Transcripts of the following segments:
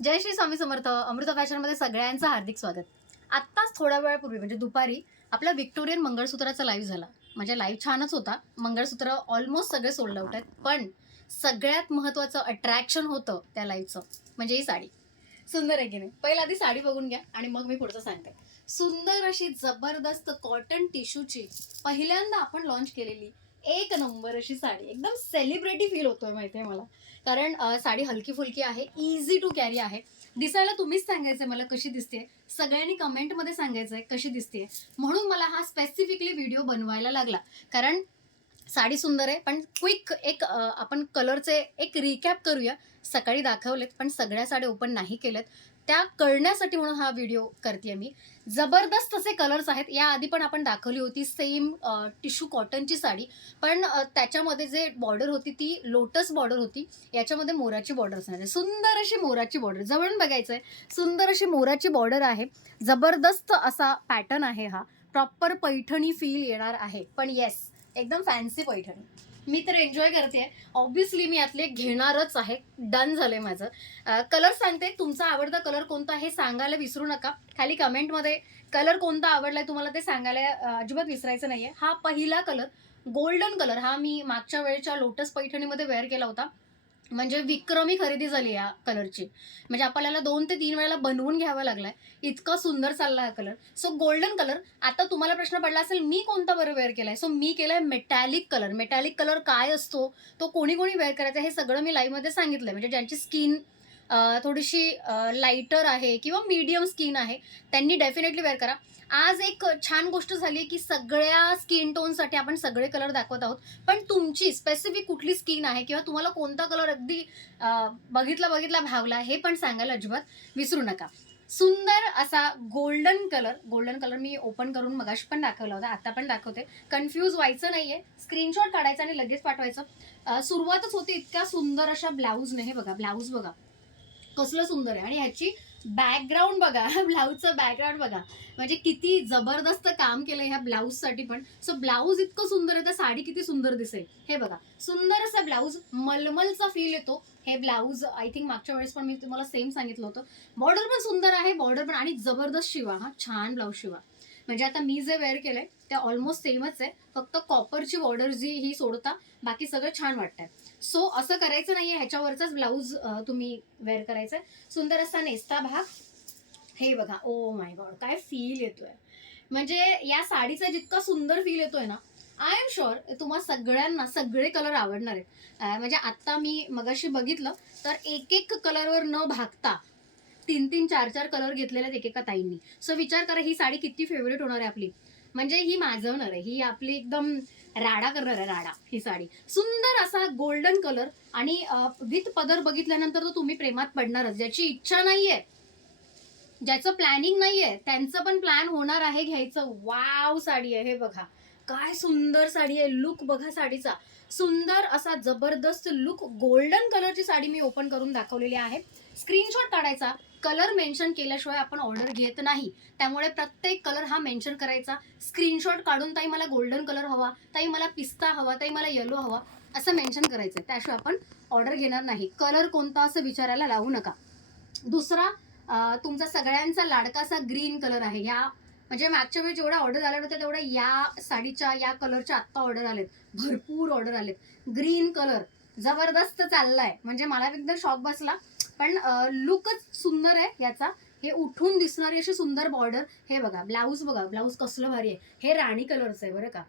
जय श्री स्वामी समर्थ. अमृत फॅशनमध्ये सगळ्यांचं हार्दिक स्वागत. आत्ताच थोड्या वेळापूर्वी म्हणजे दुपारी आपला व्हिक्टोरियन मंगळसूत्राचा लाईव्ह झाला. म्हणजे लाईव्ह छानच होता. मंगळसूत्र ऑलमोस्ट सगळे सोल्ड आउट आहेत. पण सगळ्यात महत्त्वाचं अट्रॅक्शन होतं त्या लाईव्हचं म्हणजे ही साडी. सुंदर आहे की नाही? पहिला आधी साडी बघून घ्या आणि मग मी पुढचं सांगते. सुंदर अशी जबरदस्त कॉटन टिश्यूची पहिल्यांदा आपण लॉन्च केलेली एक नंबर अशी साडी. एकदम सेलिब्रिटी फील होतोय माहितीये मला. कारण साडी हलकी फुलकी आहे, इझी टू कॅरी आहे. दिसायला तुम्हीच सांगायचंय मला कशी दिसते, सगळ्यांनी कमेंटमध्ये सांगायचंय कशी दिसते. म्हणून मला हा स्पेसिफिकली व्हिडिओ बनवायला लागला. कारण साडी सुंदर आहे, पण क्विक एक आपण कलरचे एक रिकॅप करूया. सकाळी दाखवलेत पण सगळ्या साड्या ओपन नाही केल्यात. त्या कळण्यासाठी म्हणून हा व्हिडिओ करते मी. जबरदस्त असे कलर्स आहेत. याआधी पण आपण दाखवली होती सेम टिश्यू कॉटनची साडी, पण त्याच्यामध्ये जे बॉर्डर होती ती लोटस बॉर्डर होती. याच्यामध्ये मोराची बॉर्डर असणार आहे. सुंदर अशी मोराची बॉर्डर, जवळून बघायचंय. सुंदर अशी मोराची बॉर्डर आहे. जबरदस्त असा पॅटर्न आहे हा. प्रॉपर पैठणी फील येणार आहे. पण येस, एकदम फॅन्सी पैठणी. मी तर एन्जॉय करते. ऑब्व्हियसली मी यातले घेणारच आहे. डन झालंय माझं. कलर सांगते. तुमचा आवडता कलर कोणता हे सांगायला विसरू नका. खाली कमेंटमध्ये कलर कोणता आवडलाय तुम्हाला ते सांगायला अजिबात विसरायचं नाहीये. हा पहिला कलर गोल्डन कलर, हा मी मागच्या वेळेच्या लोटस पैठणीमध्ये वेअर केला होता. म्हणजे विक्रमी खरेदी झाली या कलरची. म्हणजे आपल्याला 2 ते 3 वेळेला बनवून घ्यावा लागलाय. इतका सुंदर चालला हा कलर. So golden colour. आता तुम्हाला प्रश्न पडला असेल मी कोणता बरं वेअर केलाय. सो मी केलाय मेटॅलिक कलर. मेटॅलिक कलर काय असतो, तो कोणी कोणी वेअर करायचा हे सगळं मी लाईव्हमध्ये सांगितलंय. म्हणजे ज्यांची स्किन थोडीशी लाईटर आहे किंवा मीडियम स्किन आहे त्यांनी डेफिनेटली वेअर करा. आज एक छान गोष्ट झाली की सगळ्या स्किन टोनसाठी आपण सगळे कलर दाखवत आहोत. पण तुमची स्पेसिफिक कुठली स्किन आहे किंवा तुम्हाला कोणता कलर अगदी बघितला भावला हे पण सांगायला अजिबात विसरू नका. सुंदर असा गोल्डन कलर. गोल्डन कलर मी ओपन करून मगाशी पण दाखवला होता, आता पण दाखवते. कन्फ्यूज व्हायचं नाहीये. स्क्रीनशॉट काढायचा आणि लगेच पाठवायचं. सुरुवातच होती इतक्या सुंदर अशा ब्लाऊजने. हे बघा ब्लाऊज बघा कसलं सुंदर आहे. आणि ह्याची बॅकग्राऊंड बघा. ब्लाऊजचं बॅकग्राऊंड बघा. म्हणजे किती जबरदस्त काम केलंय ह्या ब्लाऊजसाठी पण. सो ब्लाऊज इतकं सुंदर आहे तर साडी किती सुंदर दिसेल. हे बघा सुंदर असा ब्लाऊज, मलमलचा फील येतो. हे ब्लाऊज आय थिंक मागच्या वेळेस पण मी तुम्हाला सेम सांगितलं होतं. बॉर्डर पण सुंदर आहे. बॉर्डर पण आणि जबरदस्त शिवा. हा छान ब्लाऊज शिवा. म्हणजे आता मी जे वेअर केलंय ते ऑलमोस्ट सेमच आहे. फक्त कॉपरची बॉर्डर जी ही सोडता बाकी सगळं छान वाटतंय. सो असं करायचं नाहीये. ह्याच्यावरचाच ब्लाऊज तुम्ही वेअर करायचंय. सुंदर असा नेस्ता भाग. हे बघा. ओ माय गॉड काय फील येतोय. म्हणजे या साडीचा जितका सुंदर फील येतोय ना, आय एम शुअर तुम्हा सगळ्यांना सगळे कलर आवडणार आहेत. म्हणजे आता मी मगाशी बघितलं तर एक एक कलरवर न भागता 3-3, 4-4 कलर घेतलेले आहेत एकेका ताईंनी. सो विचार करा ही साडी किती फेवरेट होणार आहे आपली. म्हणजे ही माजवणार आहे. ही आपली एकदम राडा करणार आहे, राडा ही साडी. सुंदर असा गोल्डन कलर आणि विथ पदर बघितल्यानंतर तर तुम्ही प्रेमात पडणारच. ज्याची इच्छा नाहीये, ज्याचं प्लॅनिंग नाहीये, त्यांचं पण प्लॅन होणार आहे घ्यायचं. वाव साडी आहे. हे बघा काय सुंदर साडी आहे. लुक बघा साडीचा. सुंदर असा जबरदस्त लुक. गोल्डन कलरची साडी मी ओपन करून दाखवलेली आहे. स्क्रीनशॉट काढायचा. कलर मेन्शन केल्याशिवाय आपण ऑर्डर घेत नाही. त्यामुळे प्रत्येक कलर हा मेन्शन करायचा. स्क्रीनशॉट काढून ताई मला गोल्डन कलर हवा, ताई मला पिस्ता हवा, ताई मला येलो हवा असं मेन्शन करायचं. त्याशिवाय आपण ऑर्डर घेणार नाही. कलर कोणता असं विचारायला लावू नका. दुसरा तुमचा सगळ्यांचा लाडकासा ग्रीन कलर आहे. ह्या म्हणजे मागच्या वेळी जेवढ्या ऑर्डर आल्या होत्या तेवढ्या या साडीच्या या कलरच्या आत्ता ऑर्डर आलेत. भरपूर ऑर्डर आलेत. ग्रीन कलर जबरदस्त चाललाय. म्हणजे मला एकदम शॉक बसला. पण लुकच सुंदर आहे याचा. हे उठून दिसणारी अशी सुंदर बॉर्डर. हे बघा ब्लाऊज बघा. ब्लाऊज कसलं भारी आहे. हे राणी कलरचं आहे बरं का.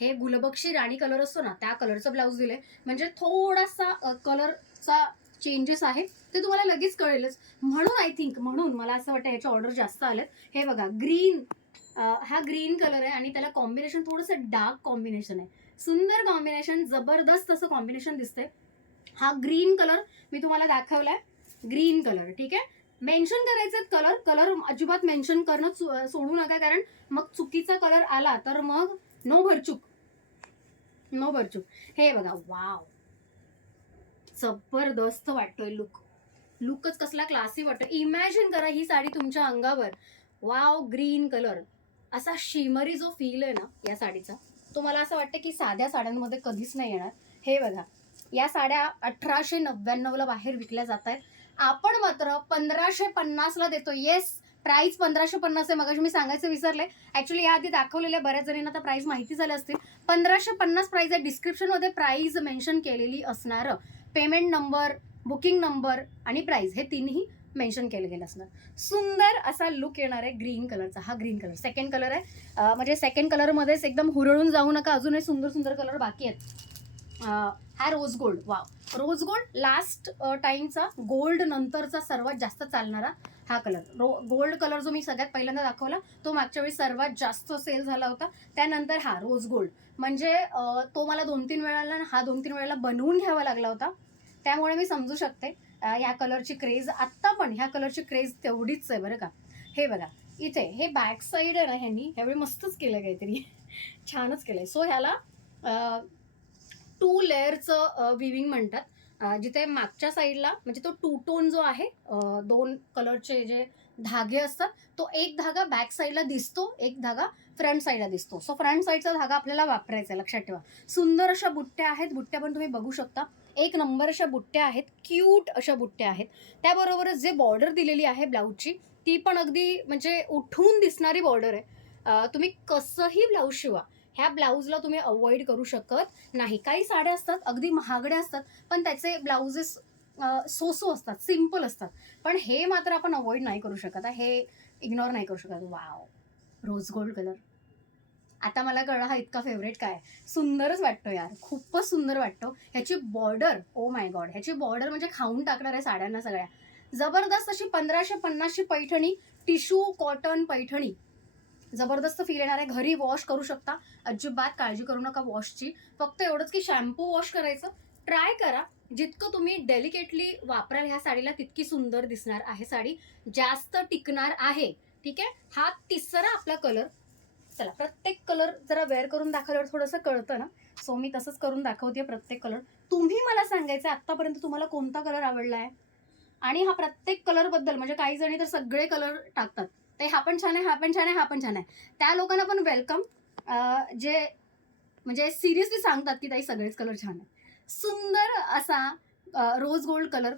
हे गुलबक्षी राणी कलर असतो ना त्या कलरचं ब्लाऊज दिलंय. म्हणजे थोडासा कलरचा चेंजेस आहे ते तुम्हाला लगेच कळेलच. म्हणून आय थिंक म्हणून मला असं वाटतं ह्याचे ऑर्डर जास्त आलेत. हे बघा ग्रीन. हा ग्रीन कलर आहे आणि त्याला कॉम्बिनेशन थोडंसं डार्क कॉम्बिनेशन आहे. सुंदर कॉम्बिनेशन, जबरदस्त असं कॉम्बिनेशन दिसतंय. हा ग्रीन कलर मी तुम्हाला दाखवलाय. ग्रीन कलर ठीक आहे. मेन्शन करायचे कलर. कलर अजिबात मेन्शन करणं सोडू नका. कारण मग चुकीचा कलर आला तर मग नो भरचूक. नो भरचूक. हे बघा वाव जबरदस्त वाटतोय लुक. लुकच कसला क्लासी वाटतो. इमॅजिन करा ही साडी तुमच्या अंगावर. Wow green colour. असा शिमरी जो फील आहे ना या साडीचा, तो मला असं वाटतं की साध्या साड्यांमध्ये कधीच नाही येणार. हे बघा या साड्या 1899ला बाहेर विकल्या जात आहेत. आपण मात्र 1550ला देतो. येस, प्राइस 1550 आहे. मगाशी मी सांगायचं विसरले. ऍक्च्युली याआधी दाखवलेल्या बऱ्याच जणींना आता प्राइस माहिती झाले असतील. 1550 प्राइस आहे. डिस्क्रिप्शनमध्ये प्राइस मेन्शन केलेली असणार. पेमेंट नंबर, बुकिंग नंबर आणि प्राइस हे तिन्ही मेन्शन केलं गेलं असणार. सुंदर असा लुक येणार आहे ग्रीन कलरचा. हा ग्रीन कलर सेकंड कलर आहे. म्हणजे सेकंड कलरमध्येच एकदम हुरळून जाऊ नका, अजूनही सुंदर सुंदर कलर बाकी आहेत. हा rose gold. Wow, rose gold last टाइमचा गोल्ड नंतरचा सर्वात जास्त चालणारा हा कलर. गोल्ड कलर जो मी सगळ्यात पहिल्यांदा दाखवला तो मागच्या वेळी सर्वात जास्त सेल झाला होता. त्यानंतर हा रोज गोल्ड, म्हणजे तो मला 2-3 वेळाला, हा 2-3 वेळेला बनवून घ्यावा लागला होता. त्यामुळे मी समजू शकते ह्या कलरची क्रेज. आत्ता पण ह्या कलरची क्रेज तेवढीच आहे बरं का. हे बघा इथे हे बॅक साईड आहे ना, ह्यांनी ह्यावेळी मस्तच केलं काहीतरी छानच केलंय. सो ह्याला 2 लेअरचं विविंग म्हणतात. जिथे मागच्या साईडला म्हणजे तो 2 टोन जो आहे, 2 कलरचे जे धागे असतात, तो एक धागा बॅक साईडला दिसतो, एक धागा फ्रंट साईडला दिसतो. सो फ्रंट साईडचा धागा आपल्याला वापरायचा आहे, लक्षात ठेवा. सुंदर अशा बुट्ट्या आहेत. बुट्ट्या पण तुम्ही बघू शकता. एक नंबर अशा बुट्ट्या आहेत, क्यूट अशा बुट्ट्या आहेत. त्याबरोबरच जे बॉर्डर दिलेली आहे ब्लाऊजची, ती पण अगदी म्हणजे उठून दिसणारी बॉर्डर आहे. तुम्ही कसंही ब्लाऊज शिवा, ह्या ब्लाऊजला तुम्ही अवॉइड करू शकत नाही. काही साड्या असतात अगदी महागड्या असतात, पण त्याचे ब्लाउजेस सो असतात, सिम्पल असतात. पण हे मात्र आपण अवॉइड नाही करू शकत, हे इग्नोर नाही करू शकत. Wow, rose gold colour. आता मला कळलं हा इतका फेवरेट काय. सुंदरच वाटतो यार, खूपच सुंदर वाटतो. ह्याची बॉर्डर, ओ माय गॉड, ह्याची बॉर्डर म्हणजे खाऊन टाकणार आहे साड्यांना सगळ्या. जबरदस्त अशी 1550ची पैठणी, टिश्यू कॉटन पैठणी. जबरदस्त फील येणार आहे. घरी वॉश करू शकता, अजिबात काळजी करू नका वॉशची. फक्त एवढंच की शॅम्पू वॉश करायचं ट्राय करा. जितकं तुम्ही डेलिकेटली वापराल ह्या साडीला, तितकी सुंदर दिसणार आहे साडी, जास्त टिकणार आहे. ठीक आहे. हा तिसरा आपला कलर. चला, प्रत्येक कलर जरा वेअर करून दाखवल्यावर थोडंसं कळतं ना, सो मी तसंच करून दाखवते प्रत्येक कलर. तुम्ही मला सांगायचं आतापर्यंत तुम्हाला कोणता कलर आवडला आहे. आणि हा प्रत्येक कलर बद्दल, म्हणजे काही जणी तर सगळे कलर टाकतात, ते हा पण छान आहे, हा पण छान आहे, हा पण छान आहे. त्या लोकांना पण वेलकम, जे म्हणजे सिरियसली सांगतात की ताई सगळेच कलर छान आहे. सुंदर असा रोज गोल्ड कलर.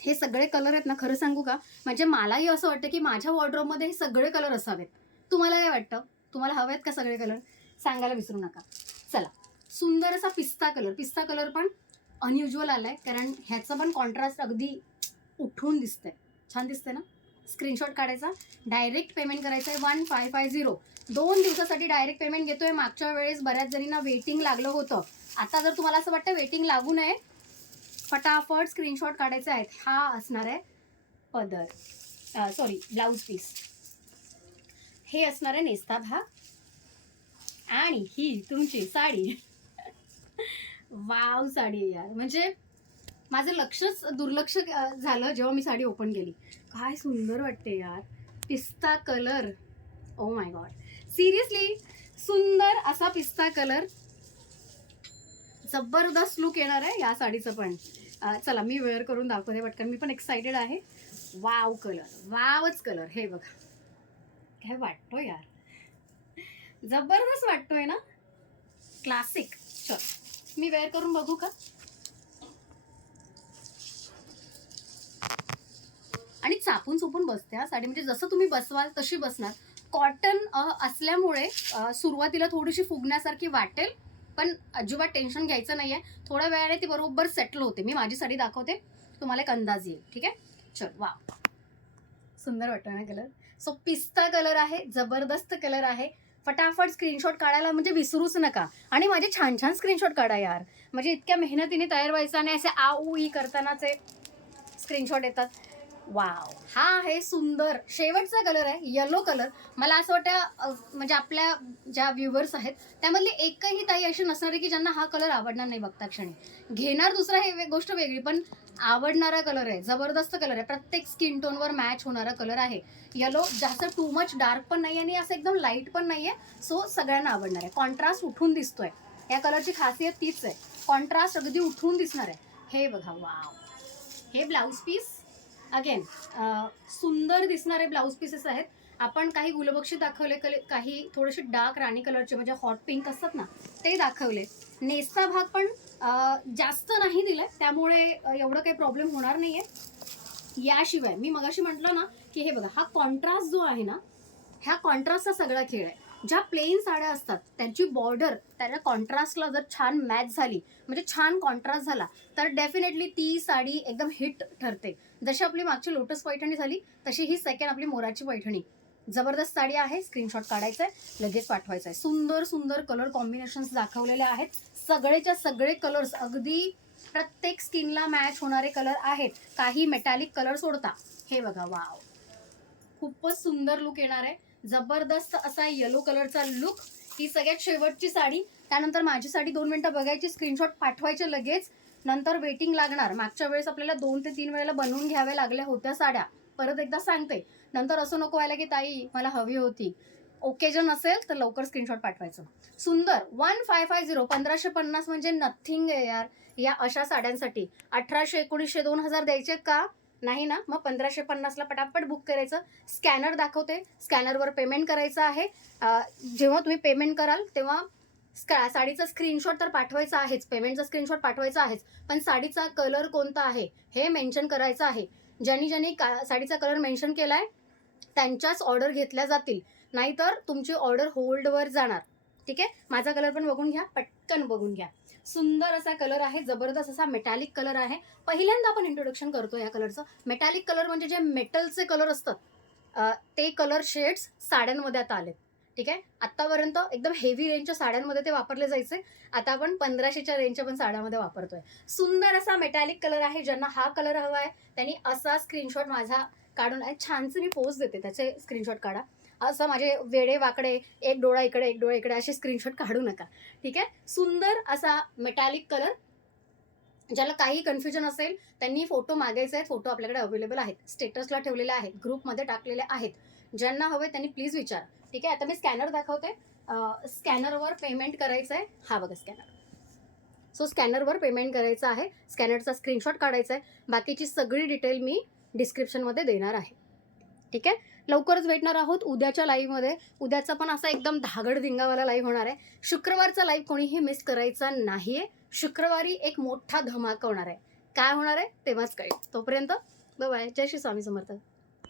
हे सगळे कलर आहेत ना, खरं सांगू का, म्हणजे मलाही असं वाटतं की माझ्या वॉर्डरोबमध्ये हे सगळे कलर असावेत. तुम्हाला काय वाटतं? तुम्हाला हवेत का सगळे कलर? सांगायला विसरू नका. चला, सुंदर असा पिस्ता कलर. पिस्ता कलर पण अनयुज्युअल आलाय, कारण ह्याचं पण कॉन्ट्रास्ट अगदी उठून दिसतंय. छान दिसतंय ना. स्क्रीनशॉट काढायचा, डायरेक्ट पेमेंट करायचं आहे. 1550. 2 दिवसासाठी डायरेक्ट पेमेंट घेतोय. मागच्या वेळेस बऱ्याच जणींना वेटिंग लागलं होतं. आता जर तुम्हाला असं वाटतं वेटिंग लागू नये, फटाफट स्क्रीनशॉट काढायचे आहेत. हा असणार आहे पदर, सॉरी ब्लाऊज पीस. हे असणार आहे नेस्ता भाग, आणि ही तुमची साडी. वाव साडी आहे यार, म्हणजे माझं लक्षच दुर्लक्ष झालं जेव्हा मी साडी ओपन केली. काय सुंदर वाटते यार, पिस्ता colour. Oh my God, seriously सुंदर असा पिस्ता कलर. जबरदस्त लुक येणार आहे या साडीचं पण. चला मी वेअर करून दाखवते पटकन, मी पण एक्साइटेड आहे. वाव कलर, वावच कलर. हे बघा काय वाटतोय यार, जबरदस्त वाटतोय ना, क्लासिक. चल मी वेअर करून बघू का. आणि चापून चोपून बसते हा साडी, म्हणजे जसं तुम्ही बसवाल तशी बसणार. कॉटन असल्यामुळे सुरुवातीला थोडीशी फुगण्यासारखी वाटेल, पण अजिबात टेन्शन घ्यायचं नाहीये. थोड्या वेळाने ती बरोबर सेटल होते. मी माझी साडी दाखवते, तुम्हाला एक अंदाज येईल. ठीक आहे. चल, वा सुंदर वाटतो ना कलर. सो पिस्ता कलर आहे, जबरदस्त कलर आहे. फटाफट स्क्रीनशॉट काढायला म्हणजे विसरूच नका. आणि माझे छान छान स्क्रीनशॉट काढा यार, म्हणजे इतक्या मेहनतीने तयार व्हायचं आणि असे आऊ ई करतानाचे स्क्रीनशॉट येतात. वाव, हा आहे सुंदर शेवटचा कलर आहे, येलो कलर. मला असं वाटतं म्हणजे आपल्या ज्या व्ह्युअर्स आहेत त्यामधली एकही ताई अशी नसणार आहे की ज्यांना हा कलर आवडणार नाही. बघता क्षणी घेणार दुसरा, हे गोष्ट वेगळी, पण आवडणारा कलर आहे. जबरदस्त कलर आहे, प्रत्येक स्किन टोनवर मॅच होणारा कलर आहे. येलो जास्त टू मच डार्क पण नाही आणि असं एकदम लाईट पण नाही आहे. सो सगळ्यांना आवडणार आहे. कॉन्ट्रास्ट उठून दिसतोय, या कलरची खासियत तीच आहे, कॉन्ट्रास्ट अगदी उठून दिसणार आहे. हे बघा, वाव. हे ब्लाऊज पीस अगेन सुंदर दिसणारे ब्लाऊज पीसेस आहेत. आपण काही गुलबक्षी दाखवले, काही थोडेसे डार्क राणी कलरचे म्हणजे हॉट पिंक असतात ना, ते दाखवले. नेसचा भाग पण जास्त नाही दिलाय, त्यामुळे एवढं काही प्रॉब्लेम होणार नाहीये. याशिवाय मी मगाशी म्हटलं ना की हे बघा, हा कॉन्ट्रास्ट जो आहे ना, ह्या कॉन्ट्रास्टचा सगळा खेळ आहे. ज्या प्लेन साड्या असतात त्यांची बॉर्डर त्याच्या कॉन्ट्रास्टला जर छान मॅच झाली, म्हणजे छान कॉन्ट्रास्ट झाला, तर डेफिनेटली ती साडी एकदम हिट ठरते. जशी आपली मागची लोटस पैठणी झाली, तशी ही सेकंड आपली मोराची पैठणी. जबरदस्त साडी आहे. स्क्रीनशॉट काढायचा आहे, लगेच पाठवायचा आहे. सुंदर सुंदर कलर कॉम्बिनेशन्स दाखवलेले आहेत. सगळेच्या सगळे कलर्स अगदी प्रत्येक स्किनला मॅच होणारे कलर आहेत. काही मेटॅलिक कलर सोडता. हे बघा, वाव, खूपच सुंदर लुक येणार आहे. जबरदस्त असा येलो कलरचा लुक. ही सगळ्यात शेवटची साडी. त्यानंतर माझी साडी 2 मिनिटं बघायची, स्क्रीनशॉट पाठवायचे लगेच. नंतर वेटिंग लागणार. मागच्या वेळेस आपल्याला 2 ते 3 वेळेला बनवून घ्याव्या लागल्या होत्या साड्या. परत एकदा सांगते, नंतर असं नको व्हायला की ताई मला हवी होती. ओकेजन असेल तर लवकर स्क्रीनशॉट पाठवायचं. सुंदर 1550 1550 म्हणजे नथिंग आहे यार या अशा साड्यांसाठी. 1800 1900 2000 द्यायचे का? नाही ना. मग 1550ला पटापट बुक करायचं. स्कॅनर दाखवते, स्कॅनरवर पेमेंट करायचं आहे. जेव्हा तुम्ही पेमेंट कराल तेव्हा साडीचा स्क्रीनशॉट तर पाठवायचा आहेच, पेमेंटचा स्क्रीनशॉट पाठवायचा आहेच, पण साडीचा कलर कोणता आहे हे मेन्शन करायचं आहे. ज्यांनी ज्यांनी साडीचा कलर मेन्शन केलाय त्यांच्याच ऑर्डर घेतल्या जातील, नाहीतर तुमची ऑर्डर होल्डवर जाणार. ठीक आहे. माझा कलर पण बघून घ्या, पटकन बघून घ्या. सुंदर असा कलर आहे, जबरदस्त असा मेटॅलिक कलर आहे. पहिल्यांदा आपण इंट्रोडक्शन करतो या कलरचं. मेटॅलिक कलर म्हणजे जे मेटलचे कलर असतात ते कलर शेड्स साड्यांमध्ये आता आलेत. ठीक आहे. आत्तापर्यंत एकदम हेवी रेंजच्या साड्यांमध्ये ते वापरले जायचे. आता आपण 1500च्या रेंजच्या पण साड्यामध्ये वापरतोय. सुंदर असा मेटॅलिक कलर आहे. ज्यांना हा कलर हवा आहे त्यांनी असा स्क्रीनशॉट माझा काढून, छानसे मी पोस्ट देते त्याचे स्क्रीनशॉट काढा. असं माझे वेडे वाकडे एक डोळा इकडे एक डोळा इकडे असे स्क्रीनशॉट काढू नका. ठीक आहे. सुंदर असा मेटॅलिक कलर. ज्याला काही कन्फ्युजन असेल त्यांनी फोटो मागायचे आहेत. फोटो आपल्याकडे अवेलेबल आहेत, स्टेटसला ठेवलेले आहेत, ग्रुपमध्ये टाकलेले आहेत. ज्यांना हवे त्यांनी प्लीज विचारा. ठीक आहे. आता मी स्कॅनर दाखवते. स्कॅनरवर पेमेंट करायचं आहे. हा बघा स्कॅनर. सो स्कॅनरवर पेमेंट करायचं आहे. स्कॅनरचा स्क्रीनशॉट काढायचा आहे. बाकीची सगळी डिटेल मी डिस्क्रिप्शनमध्ये देणार आहे. ठीक आहे. लवकरच भेटणार आहोत उद्याच्या लाईव्हमध्ये. उद्याचा पण असा एकदम धागडधिंगावाला लाईव्ह होणार आहे. शुक्रवारचा लाईव्ह कोणीही मिस करायचा नाहीये. शुक्रवारी एक मोठा धमाका होणार आहे. काय होणार आहे तेव्हाच कळेल. तोपर्यंत बाय बाय. जय श्री स्वामी समर्थ.